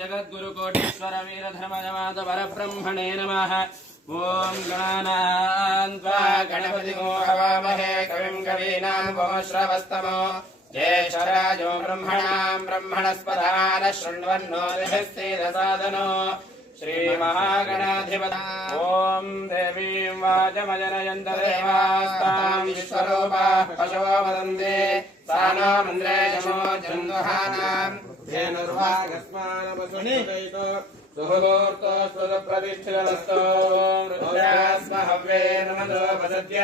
जगद्गुरुकोटीश्वर वीरधर्मजमात परब्रह्मणे नमः। ओं गणानान्त्वा गणपतिगो हवामहे कविं कवीनामुपमश्रवस्तमो ज्येष्ठराजो ब्रह्मणां ब्रह्मणस्पदान शृण्वन्नो दिभिस्सीदसादनो श्रीमहागणाधिपति ओं देवीं वाचमजनयन्त देवास्तां विश्वरूपाः पशवो वदन्ते सा नो मन्द्रे यमो जन्वहानां धेनुर्वागस्मानमसुनितो सुहूर्तोऽस्तुतप्रतिष्ठितमस्तु रुद्रास्महव्ये नमतो वसद्य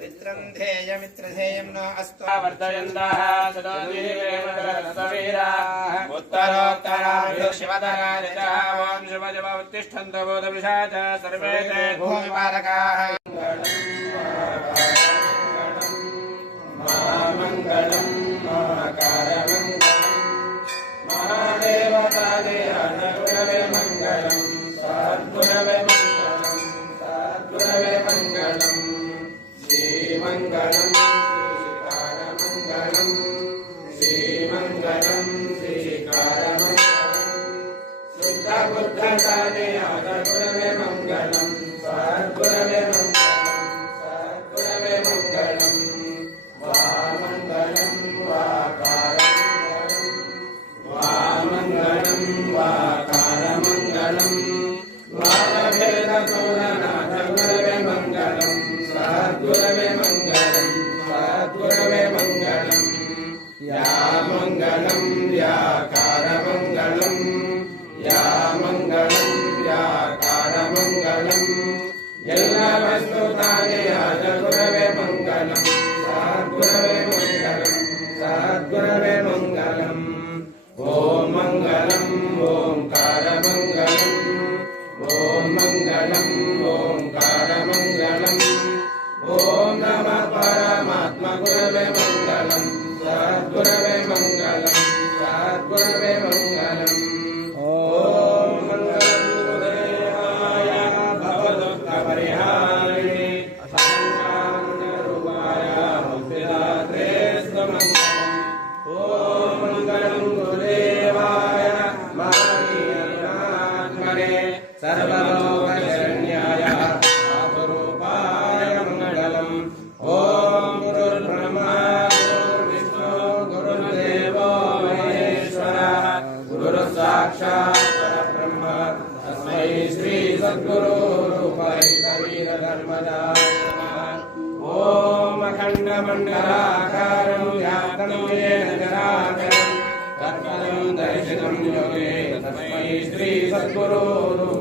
मित्रं ध्येयमित्रधेयं नो अस्तु वर्धयन्तः सदा जीवेमवीराः उत्तरोत्तराभिः शिवतराणि च ॐ शिवजवत्तिष्ठन्तु बोधवृषा च सर्वे ते भूमिपालकाः मङ्गलं महाकारमङ्गलं महादेवतादे गुरवे मङ्गलं सद्गुरवे मङ्गलं सद्गुरवे मङ्गलं श्रीमङ्गलं श्रीकारमङ्गलं श्रीमङ्गलं श्रीकारमङ्गलं शुद्धबुद्धतादे गुरवे मङ्गलं सद्गुरवे मङ्गलं सद्गुरवे मङ्गलं वामङ्गलं वाकारमङ्गलं वामङ्गलं वाकारमङ्गलं वामभेदतोरनाथ गुरवे मङ्गलं सद्गुरवे मङ्गलं सद्गुरवे मङ्गलं या मङ्गलं याकारमङ्गलं या मङ्गलं याकारमङ्गलं यल्लवस्तुताने गुरवे मङ्गलं सद्गुरवे मङ्गलं सद्गुरवे मङ्गलं ॐ मङ्गलं ओङ्कारमङ्गलं ॐ मङ्गलं ओङ्कारमङ्गलं ॐ नमः परमात्मगुरवे मङ्गलं सद्गुरवे मङ्गलं सद्गुरवे मङ्गलम् ॐ मङ्गलदेवाय भवदुःखपरिहारिणे अशङ्कारूपाय मुक्तिदात्रे स्वमङ्गलम् ॐ मङ्गलं गुरुदेवाय महावीरात्मने सर्वलोकशरण्याय स्वरूपाय मङ्गलम् ॐ गुरुर्ब्रह्मा गुरुर्विष्णु गुरुर्देवो महेश्वरः गुरुः साक्षात् परब्रह्म तस्मै श्री सद्गुरुरूपाय वीरधर्मजाय नमः। ॐ अखण्डमण्डलाकारं व्याप्तं येन चराचरं तत्पदं दर्शितं योगे तस्मै श्री सद्गुरुरूपाय